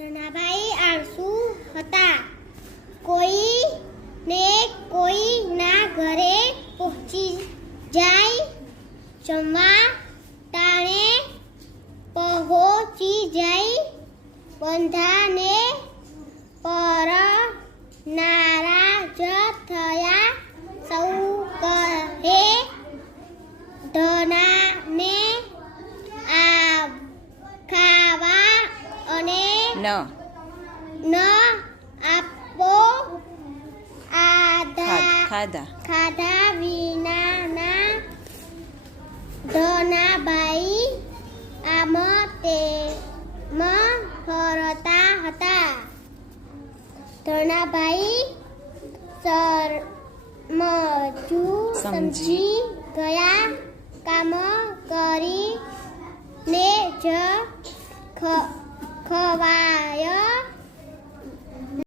ધનાભાઈ આળસુ હતા. કોઈના ઘરે પહોંચી જાય, જમવા ટાણે પહોંચી જાય, બંધાને પર નારાજ થયા. સૌ કહે ધનાને આ ખાવા અને ન આપો. ખાધા ખાધા વિનાના ધનાભાઈ આમ તેમ ફરતા હતા. ધનાભાઈ સમજી ગયા. કામ કરીને જ ખવા